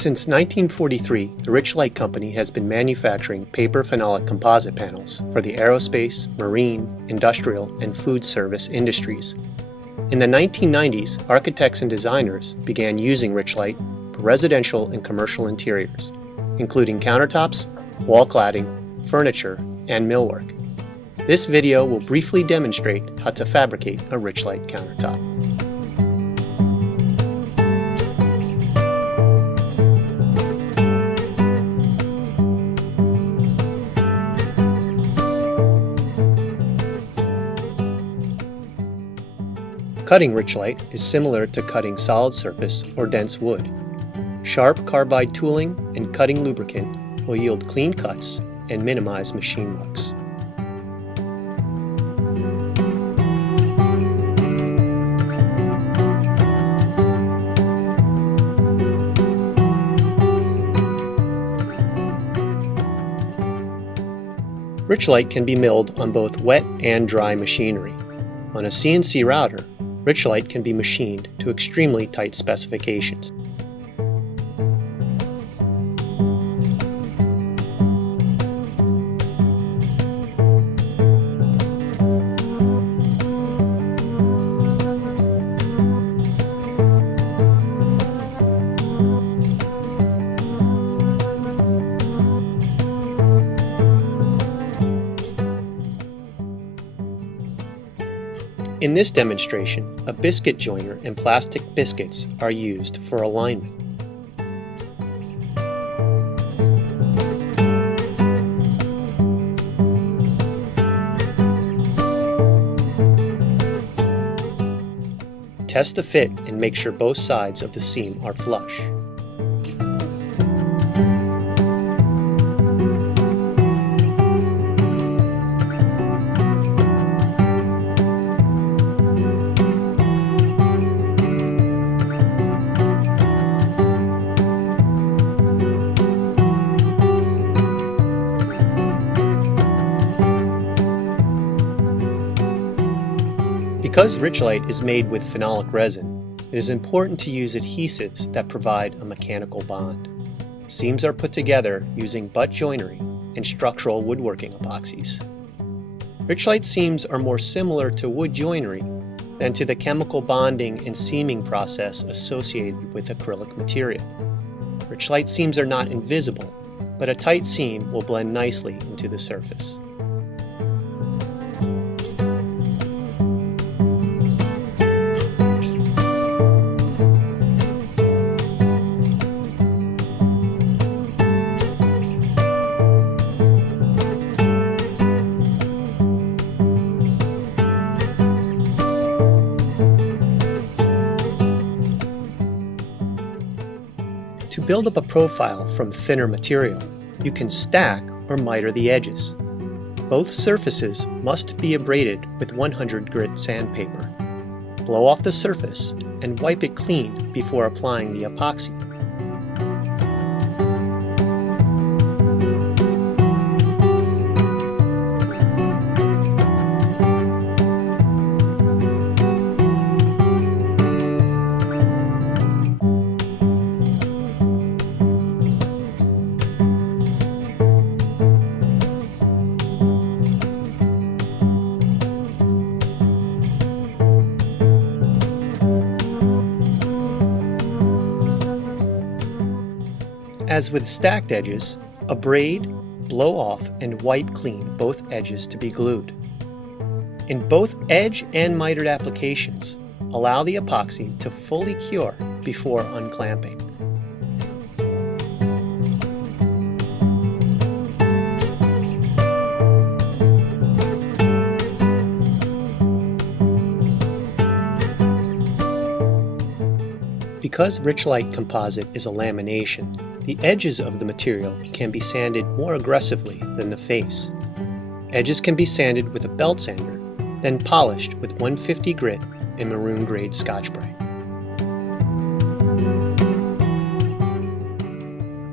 Since 1943, the Richlite company has been manufacturing paper phenolic composite panels for the aerospace, marine, industrial, and food service industries. In the 1990s, architects and designers began using Richlite for residential and commercial interiors, including countertops, wall cladding, furniture, and millwork. This video will briefly demonstrate how to fabricate a Richlite countertop. Cutting Richlite is similar to cutting solid surface or dense wood. Sharp carbide tooling and cutting lubricant will yield clean cuts and minimize machine marks. Richlite can be milled on both wet and dry machinery. On a CNC router, Richlite can be machined to extremely tight specifications. In this demonstration, a biscuit joiner and plastic biscuits are used for alignment. Test the fit and make sure both sides of the seam are flush. Because Richlite is made with phenolic resin, it is important to use adhesives that provide a mechanical bond. Seams are put together using butt joinery and structural woodworking epoxies. Richlite seams are more similar to wood joinery than to the chemical bonding and seaming process associated with acrylic material. Richlite seams are not invisible, but a tight seam will blend nicely into the surface. To build up a profile from thinner material, you can stack or miter the edges. Both surfaces must be abraded with 100 grit sandpaper. Blow off the surface and wipe it clean before applying the epoxy. As with stacked edges, abrade, blow off, and wipe clean both edges to be glued. In both edge and mitered applications, allow the epoxy to fully cure before unclamping. Because Richlite composite is a lamination, the edges of the material can be sanded more aggressively than the face. Edges can be sanded with a belt sander, then polished with 150 grit and maroon grade Scotch-Brite.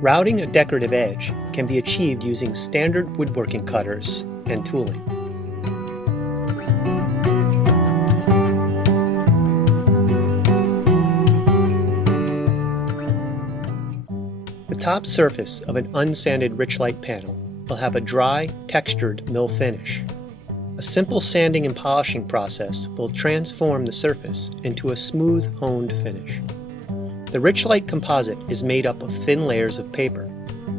Routing a decorative edge can be achieved using standard woodworking cutters and tooling. top surface of an unsanded Richlite panel will have a dry, textured mill finish. A simple sanding and polishing process will transform the surface into a smooth, honed finish. The Richlite composite is made up of thin layers of paper.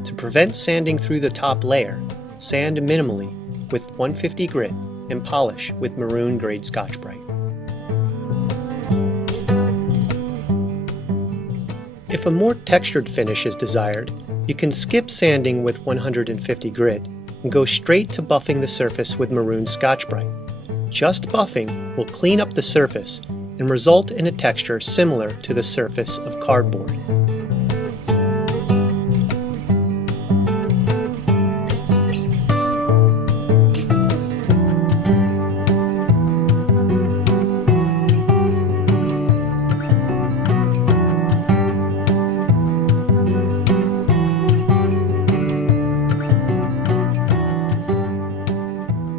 To prevent sanding through the top layer, sand minimally with 150 grit and polish with maroon grade Scotch-Brite. If a more textured finish is desired, you can skip sanding with 150 grit and go straight to buffing the surface with maroon Scotch-Brite. Just buffing will clean up the surface and result in a texture similar to the surface of cardboard.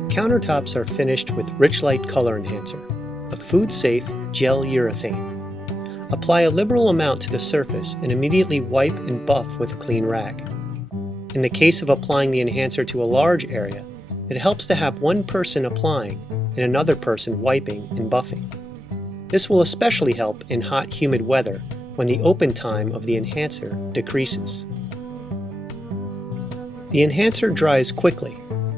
Countertops are finished with Richlite Color Enhancer, a food-safe gel urethane. Apply a liberal amount to the surface and immediately wipe and buff with a clean rag. In the case of applying the enhancer to a large area, it helps to have one person applying and another person wiping and buffing. This will especially help in hot, humid weather when the open time of the enhancer decreases. The enhancer dries quickly,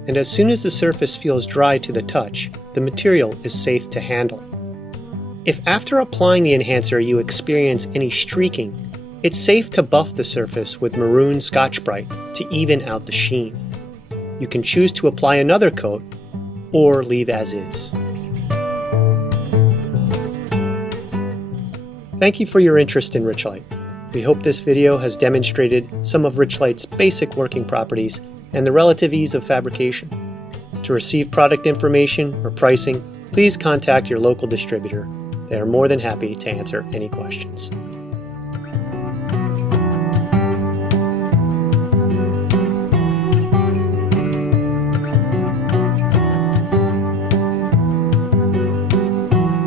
and as soon as the surface feels dry to the touch, the material is safe to handle. If after applying the enhancer you experience any streaking, it's safe to buff the surface with maroon Scotch-Brite to even out the sheen. You can choose to apply another coat or leave as is. Thank you for your interest in Richlite. We hope this video has demonstrated some of Richlite's basic working properties and the relative ease of fabrication. To receive product information or pricing, please contact your local distributor. They are more than happy to answer any questions.